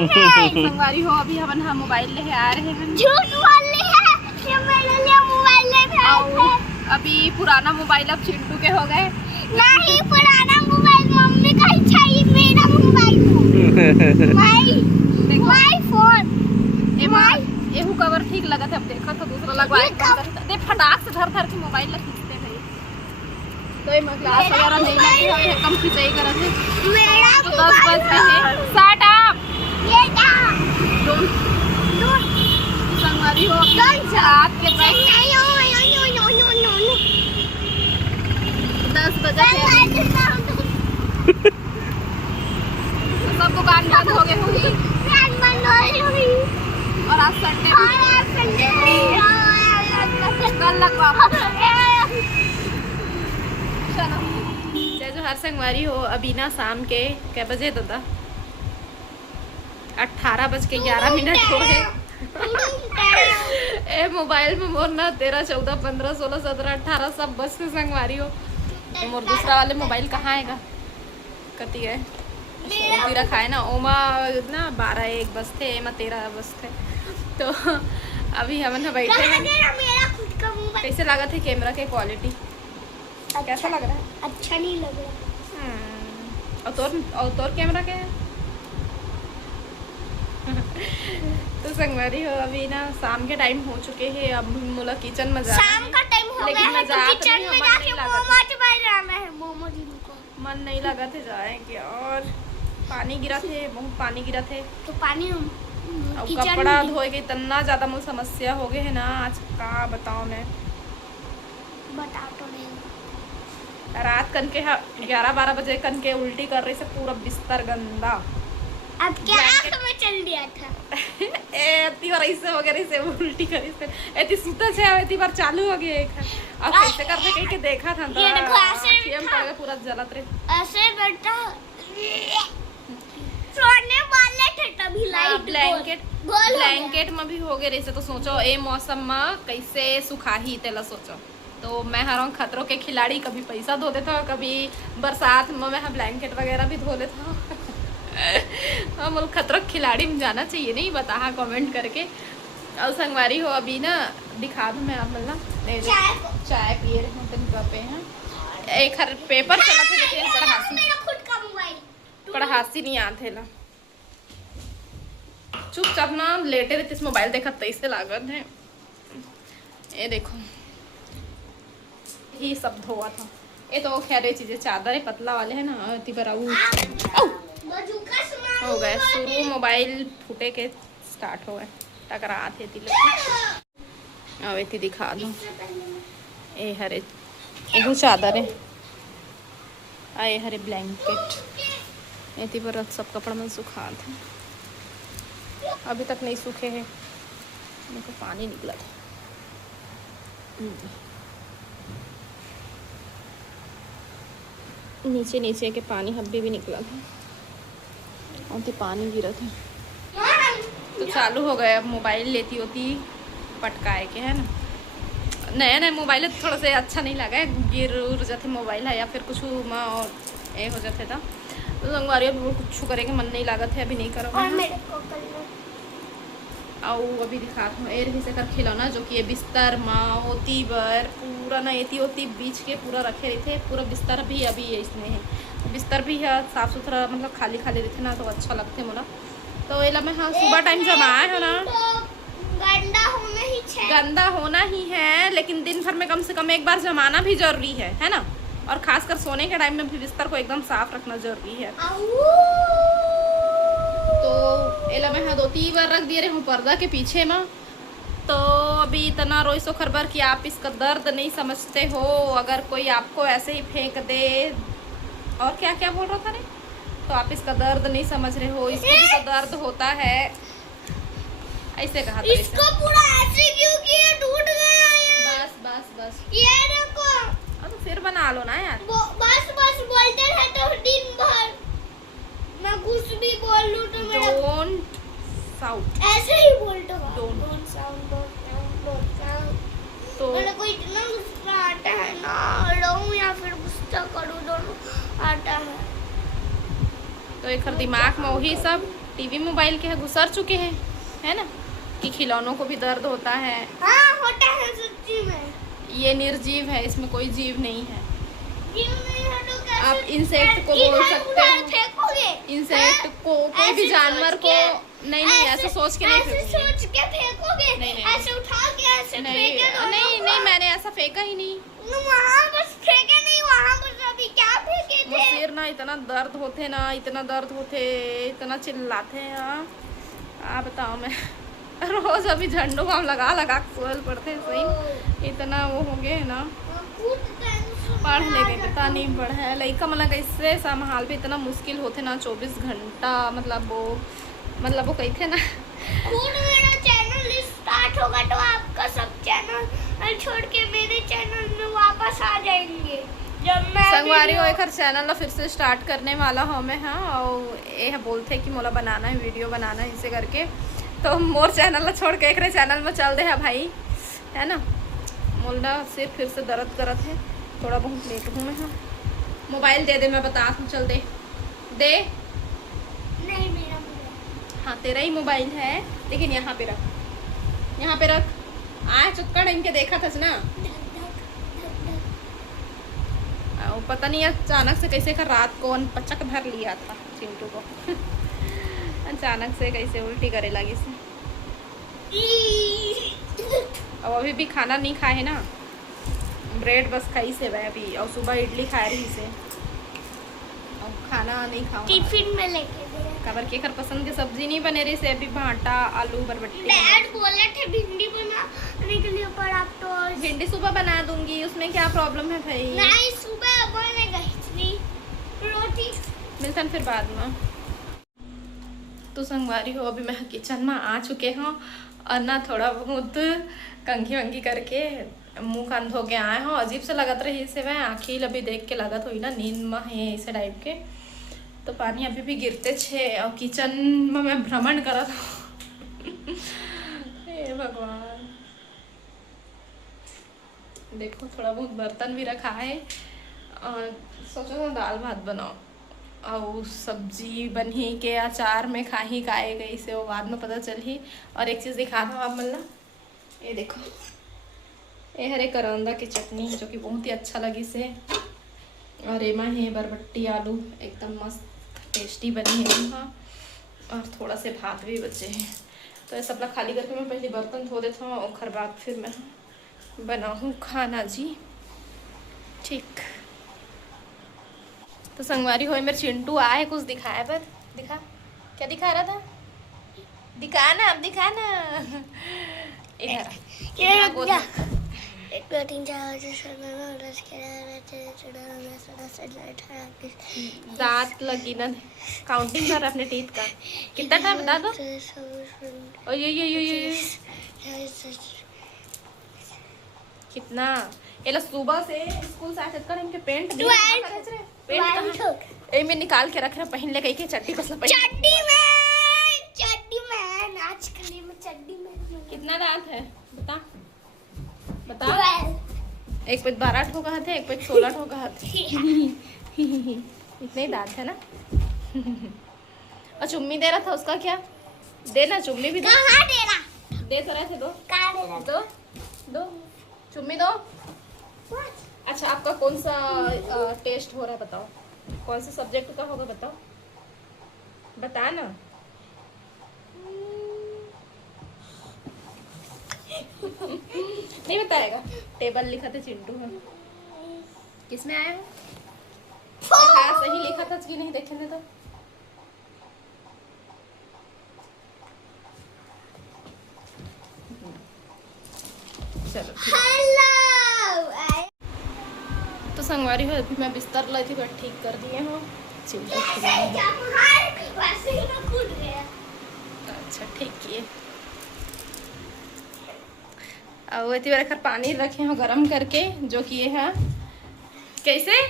संगवारी हो अभी हम मोबाइल ले आ रहे हैं। झूठ बोल रही है, ये मेरे लिए मोबाइल ले आए थे। अभी पुराना मोबाइल अब चिंटू के हो गए। नहीं, पुराना मोबाइल मम्मी का ही चाहिए, मेरा मोबाइल माय फोन। एहू कवर ठीक लगा था, अब देखा तो दूसरा लगवाए दे फटाक से धर के मोबाइल खींचते हैं। तो ये ग्लास वगैरह नहीं लगे है, कम खिंचाई करत है। मेरा तो 10 बज रहे हैं। स्टार्ट अप ये क्या संगवारी हो रात के 10 बजे सब दुकान बंद हो गई होगी और आज संडे कल लगवा जो हर संगवारी हो। अभी ना शाम के क्या बजे दादा 18:11 हो गए। ए मोबाइल में मोर ना 13, 14, 15, 16, 17, 18 सब बस से संगवारी हो। तो मोर दूसरा वाले मोबाइल कहाँ आएगा कती है रखा है ना ओमा ना 12, 1 बस थे एमा 13 बस थे। तो अभी हम ना बैठे हैं। कैसे लगा थे कैमरा के क्वालिटी? कैसा लग रहा है? अच्छा नहीं लग रहा। और तोर कैमरा क्या है? तो संगवारी हो अभी ना शाम के टाइम हो चुके हैं। अब मोला किचन में जा शाम का टाइम हो गया है तो किचन में जाके मोमोज बनाना है। मोमोज मन नहीं लगा थे जाएंगे और पानी गिरा थे, बहुत पानी गिरा थे। तो पानी और कपड़ा धोए के इतना ज्यादा मुझे समस्या हो गए है ना आज का बताओ मैं बता तो नहीं। रात कन के 11-12 बजे कन के उल्टी कर रही से पूरा बिस्तर गंदा। अब क्या आँख में चल दिया था? एती बार ऐसे वगैरह से उल्टी करी से एती सुता से एती बार चालू हो गया एक। अब कैसे करते कहीं के देखा था ये देखो ऐसे हम पड़ेगा पूरा जलत रे ऐसे बेटा सोने वाले थे तभी लाइट ब्लैंकेट में भी हो गए रही से। तो सोचो ए मौसम में कैसे सुखाही तेला सोचो। तो मैं हर खतरों के खिलाड़ी कभी पैसा धो देता हूँ, कभी बरसात में मैं ब्लैंकेट वगैरह भी धो लेता हूँ। हम खतरों के खिलाड़ी में जाना चाहिए नहीं बता कमेंट करके। और संगवारी हो अभी ना दिखा दूँ मैं आप मिलना चाय पिए रहे हैं पे हैं एक हर पेपर चला थे पढ़ासी नहीं आते ला चुपचाप ना लेटे रहते इस मोबाइल देखा तैसे लागत है। ये देखो ही सब धोआ था। ये तो खैर ये चीजें चादर है पतला वाले है ना हो गए शुरू मोबाइल फूटे के स्टार्ट हो गए टकरा थे अब ये दिखा दो। ए हरे एगो चादर है आए हरे ब्लैंकेट एती पर सब कपड़ा में सुखा थे अभी तक नहीं सूखे हैं। मेरे को पानी निकला था नीचे के पानी हब्बे भी निकला था और तो पानी गिरा था। तो चालू हो गया। अब मोबाइल लेती होती पटकाए के है ना नया मोबाइल है थोड़ा सा अच्छा नहीं लगा है गिर उड़ जाते मोबाइल है या फिर कुछ और ये हो जाते था। तो संगवारी अभी कुछ करेंगे मन नहीं लगा थे अभी नहीं करोगे। और अभी दिखाता हूँ एर भी से कर खिलौना जो कि ये बिस्तर माँ होती बर पूरा ना एती होती बीच के पूरा रखे रहे थे। पूरा बिस्तर भी अभी इसमें है बिस्तर भी है साफ सुथरा मतलब खाली रहते ना तो अच्छा लगते मोला। तो ये मैं हाँ सुबह टाइम जमाए है ना गंदा होना ही है लेकिन दिन भर में कम से कम एक बार जमाना भी जरूरी है ना। और खासकर सोने के टाइम में भी बिस्तर को एकदम साफ रखना जरूरी है। तो एला मैं हाँ 2-3 बार रख दिए रहे हूँ पर्दा के पीछे में। तो अभी इतना रोई सो खरबर कि आप इसका दर्द नहीं समझते हो। अगर कोई आपको ऐसे ही फेंक दे और क्या क्या बोल रहा था रे तो आप इसका दर्द नहीं समझ रहे हो। इसको भी तो दर्द होता है ऐसे कहा था। इसको पूरा ऐसे क्यों किया टूट गया। बस ये देखो अब फिर बना लो ना यार। बस बोलते हैं तो दिन भर मैं कुछ भी बोल लूं तो मेरा डोंट साउंड ऐसे ही बोलता हूं डोंट साउंड तो मेरे को इतना गुस्सा आता है ना लड़ूं या फिर गुस्सा करूं दोनों आता है। तो एक दिमाग में वही सब टीवी मोबाइल के घुसर चुके हैं, है ना, कि खिलौनों को भी दर्द होता है। हाँ होता है सच्ची में। ये निर्जीव है, इसमें कोई जीव नहीं है। जीव नहीं है तो कैसे आप इंसेक्ट को बोल सकते हो, फेंकोगे? इंसेक्ट को, कोई भी जानवर को। नहीं नहीं, ऐसा सोच के नहीं ऐसे फेंकूंगी। सोच के फेंकोगे? नहीं, नहीं। ऐसे उठा के ऐसे नहीं फेंके तो नहीं होगा। नहीं, मैंने ऐसा फेंका ही नहीं। वहाँ बस फेंके नहीं, वहाँ बस अभी क्या फेंके थे? सिर ना इतना दर्द होते ना, इतना दर्द होते, इतना चिल्लाते हैं। आप बताओ, मैं रोज अभी झंडू बाम लगा लगा के सोल पड़ते हैं, सही इतना वो हो गए ना। पढ़ ले गए, पता नहीं पढ़े लड़का मतलब कैसे संभाल पे, इतना मुश्किल होते ना 24 घंटा। मतलब वो कही थे ना, खुद मेरा चैनल स्टार्ट होगा तो आपका सब चैनल छोड़ के मेरे चैनल में वापस आ जाएंगे। जब मैं संगवारी हो एक चैनल फिर से स्टार्ट करने वाला हूँ मैं। हाँ, और ये बोलते कि मोला बनाना है, वीडियो बनाना है, इसे करके तो मोर चैनल छोड़ के एक चैनल में चल दे है भाई, है ना। मोला सिर फिर से दर्द करत है, थोड़ा बहुत लेट हूँ मैं। हाँ, मोबाइल दे दे, मैं बता दूँ, चल दे दे। नहीं मेरा मोबाइल। हाँ तेरा ही मोबाइल है, लेकिन यहाँ पे रख, यहाँ पे रख। आए चुक्कड़ इनके देखा था ना, वो पता नहीं अचानक से कैसे कर रात को पचक भर लिया था चिंटू को। अचानक से कैसे उल्टी करे लगी से। अब अभी भी खाना नहीं खाए ना, ब्रेड बस खाई से वह अभी, और सुबह इडली खा रही से, और खाना नहीं खाऊं। टिफिन में लेके गया। कबर के कर पसंद की सब्जी नहीं बने रही से, अभी भाटा आलू बरबट्टी। डैड बोले थे भिंडी बनाने के लिए, पर आप तो भिंडी सुबह बना दूंगी, उसमें क्या प्रॉब्लम है भाई। नहीं सुबह बनेगा इतनी रोटी। मिलता फिर बाद में। तो संगवारी हो, अभी मैं किचन में आ चुके हूँ और ना थोड़ा बहुत कंघी वंघी करके मुंह कान धो के आए हो। अजीब से लगत रही से, वह आँखिल अभी देख के लगत हुई ना नींद में है ऐसे टाइप के। तो पानी अभी भी गिरते छे और किचन में मैं भ्रमण करत हूँ। हे भगवान, देखो थोड़ा बहुत बर्तन भी रखा है और सोचो ना दाल भात बनाओ और सब्जी बनी के अचार में खाही खाए गई से, वो बाद में पता चल ही। और एक चीज़ दिखा दो आप मतलब, ये देखो, ये हरे करौंदा की चटनी जो कि बहुत ही अच्छा लगी से, और एमा है बरबट्टी आलू एकदम मस्त टेस्टी बनी है। हाँ, और थोड़ा से भात भी बचे हैं। तो ये सब खाली करके मैं पहले बर्तन धो देता हूँ और खर बाद फिर मैं बनाऊँ खाना जी। ठीक, तो संगवारी हो मेरे चिंटू आए, कुछ दिखाया पर दिखा, क्या दिखा रहा था, दिखा ना, अब दिखा ना। इधर दांत लगी ना, काउंटिंग कर अपने टीथ का कितना टाइम बता दो। ओ ये कितना, ये लो सुबह से स्कूल से आते कर इनके पेंट ए में निकाल के रख रहे, पहन ले कहीं के चड्डी कसला चड्डी में कितना दांत है बता बता। एक पे 12 ठोका हाथ है, एक पे 16 ठोका हाथ है। इतने ही दांत है ना। और चुम्मी दे रहा था, उसका क्या देना, चुम्मी भी कहाँ दे रहा, दे तो रहे थे, दो कहाँ दे रहा, दो दो चुम्मी दो। अच्छा आपका कौन सा टेस्ट हो रहा है बताओ, कौन से सब्जेक्ट का होगा बताओ, बता ना। नहीं बताएगा, टेबल लिखा था चिंटू में, किसमें आया है, हाँ सही लिखा था कि नहीं, देखे तो चलो। हेलो। तो संगवारी हो अभी मैं बिस्तर लाई थी, बट ठीक कर दिए हो चिंटू। वैसे ही मैं कूद गया। अच्छा ठीक है, और इतनी बार पानी रखे हैं गरम करके, जो कि ये है कैसे,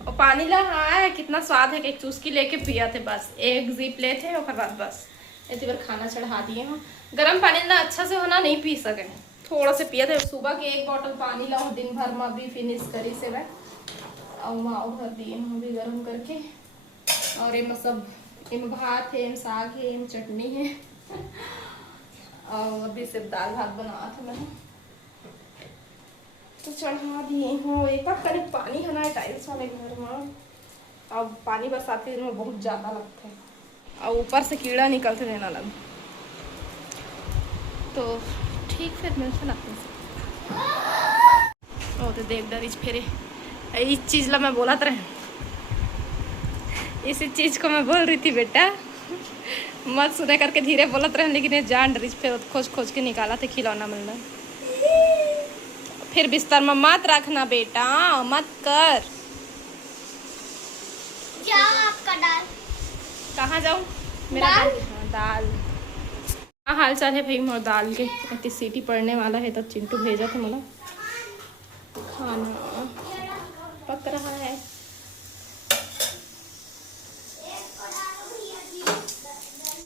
और पानी ला हाँ कितना स्वाद है कि एक चुस्की लेके पिया थे, बस एक जीप ले थे और बाद बस इतनी बार खाना चढ़ा दिए हैं। गरम पानी ना अच्छा से होना नहीं पी सके, थोड़ा से पिया थे। सुबह के 1 बॉटल पानी लाओ, दिन भर में भी फिनिश करी से वह और वहाँ भर दिए हम भी गरम करके। और ये सब इम भात है, इम साग है, इम चटनी है और अभी सिर्फ दाल भात बना था मैंने तो चढ़ा दिए हूँ। एक बार करीब पानी है ना टाइल्स वाले घर में, अब पानी बरसाती दिन में बहुत ज़्यादा लगता है और ऊपर से कीड़ा निकलते रहना लग। तो ठीक फिर मिलते ना ओ तो देख डर फेरे इस चीज़ ला मैं बोलत रहे, इसी चीज़ को मैं बोल रही थी बेटा मत सुने करके धीरे बोलत रहे, लेकिन ये जान डरी फिर खोज खोज के निकाला थे खिलौना मिलना। फिर बिस्तर में मत रखना बेटा, मत कर। जाओ आपका दाल। कहाँ जाऊँ? मेरा दाल? हाँ, दाल। हाँ हाल चाल है भाई मोर दाल के इतनी सीटी पड़ने वाला है, तब चिंटू भेजा था मला खाना पक रहा है।